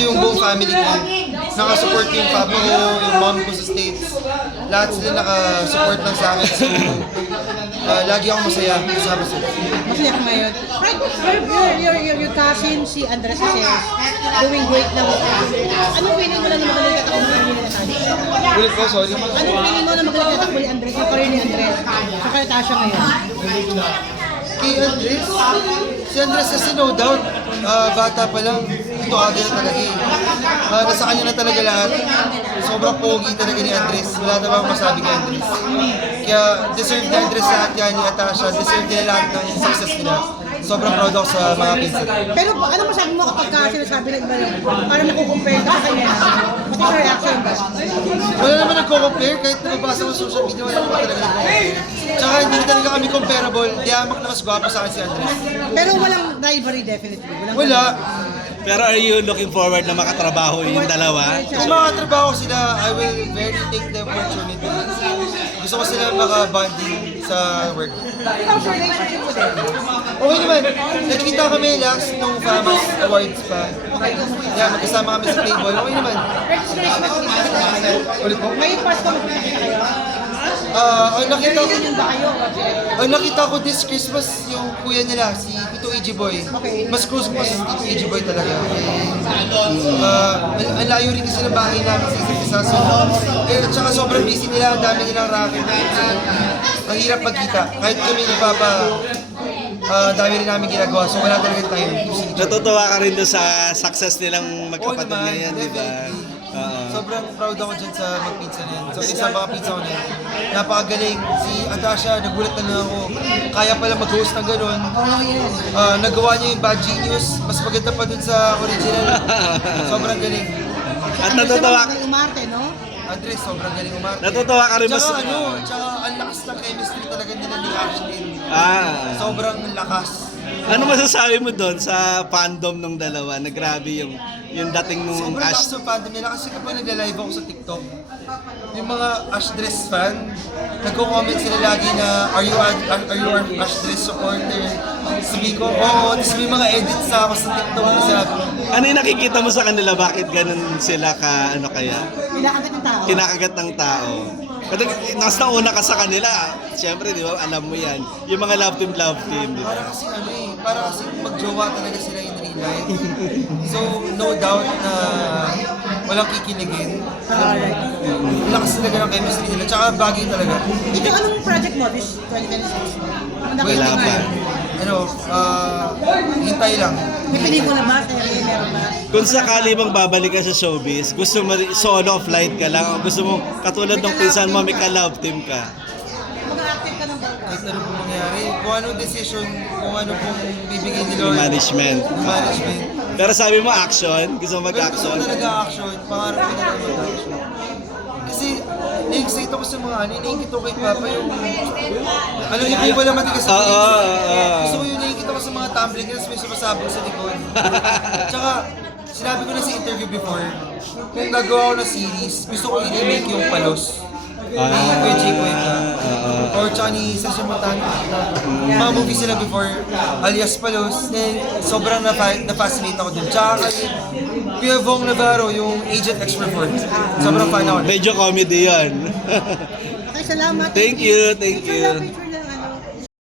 Pati yung buong family ko, nakasupport yung papa ko, yung mom ko sa States. Lahat sila nakasupport lang sa akin. So, lagi ako masaya kasama sila. Masaya ka ngayon. Right, your cousin, si Andres kasi doing great na. Anong feeling mo lang na magaling katakbo ni Natasha? Ulit ko, sorry. Anong feeling mo na magaling katakbo ni Andres, yung career ni Andres, sa Natasha ngayon? Kay Andres, si Andres kasi no doubt, bata pa lang, ito agad na talaga eh. Nasa kanya na talaga lahat. Sobrang pogi talaga ni Andres. Wala na bang masabi kay Andres. Kaya deserve ni Andres lahat yan ni Natasha. Deserve nila lahat ng success nila. Sobrang proud ako sa mga pinsan. Pero ano masabi mo kapag sinasabi ng iba yun? Para makukumpare ka sa kanya? Pati sa reaction ba? Wala naman nagko-compare. Kahit nabasa ko sa social media, wala naman talaga nagko-compare. Tsaka hindi talaga kami comparable. Di amak na mas gwapo sa akin si Andres. Pero walang rivalry definitely. Wala. Pero are you looking forward na makatrabaho yung dalawa? Kung makatrabaho sila, I will very take the opportunity. Gusto ko sila maka-bonding sa work. How's your relationship with them? Okay naman. Nagkita kami last nung FAMAS Awards pa. Yeah, magkasama kami sa table. Okay naman. Registration mo Ulit po? ngayon first ko magkikita kayo? Ang nakita ko, Reunion ba kayo? ang nakita ko this Christmas yung kuya nila, si Tito EG Boy. Okay. Mas close ko si Tito EG Boy talaga. Ang layo rin kasi ng bahay namin sa isa't isa. So, at saka sobrang busy nila, ang dami nilang racket. So, ang hirap magkita. Kahit kami ni Papa, dami rin namin ginagawa. So, wala talaga time. Natutuwa ka rin doon sa success nilang magkapatid naman, ngayon, di ba? definitely. Oo. Sobrang proud ako dyan sa magpizza na yan. So, isa mga pizza ko na yan. Napakagaling. Si Natasha, nagulat na lang ako. Kaya pala mag-host ng ganun. Oh, yes. Nagawa niya yung Bad Genius. Mas maganda pa dun sa original. Sobrang galing. At natutuwa Andres naman umarte, no? Andres, sobrang galing umarte. Natutuwa ka rin ba Tsaka sa... tsaka ang lakas ng chemistry talaga nila ni Ashlyn. Sobrang lakas. Ano masasabi mo doon sa fandom ng dalawa na grabe yung dating nung Sobrang lakas Ash... ng fandom nila kasi kapag nagla-live ako sa TikTok, yung mga Ashdress fan, nagko-comment sila lagi na, are you Ashdress supporter? Sabi ko, oo. Tapos may mga edits sa ako sa TikTok na sabi, Ano yung nakikita mo sa kanila? Bakit ganun sila ka, ano kaya? Kinakagat ng tao. Kinakagat ng tao. Kasi nas nauna ka sa kanila, siyempre, di ba, alam mo yan. Yung mga love team, di ba? para kasi para kasi magjowa talaga sila in real life. So, no doubt na walang kikinigin. Lakas talaga ng chemistry nila. Tsaka bagay talaga. Ito, anong project mo this 2026? Wala pa. Hintay lang. May pelikula ba? Serye, meron ba? Kung sakali bang babalik ka sa showbiz, gusto mo solo flight ka lang, o gusto mo katulad ng pinsan mo, may ka-love team ka. Mag-active ka ng barka. Kahit ano pong mangyari, kung anong decision, kung ano pong bibigyan ni Lord. Management. Yung management. Pero sabi mo action, gusto mo Pero gusto ko mag-action. talaga action, pangarap ko talaga mag-action. Kasi, na-excite ako sa mga iniingit ko kay Papa yung, yung wala matigas sa Oo, Gusto ko yung naiingit ako sa mga tumbling kasi may sumasabog sa likod. Tsaka, sinabi ko na sa interview before, kung gagawa ko ng series, gusto ko i-remake yung Palos. Ni Kuya Jay Cuenca. Or tsaka ni Cesar Montano. Mga movies sila before, alias Palos. Then, sobrang na-fascinate ako dun. Tsaka kay Kuya Vong Navarro, yung Agent X-Report. Sobrang fan ako. Medyo comedy yun. Okay, salamat. Thank you, thank Picture lang, you. picture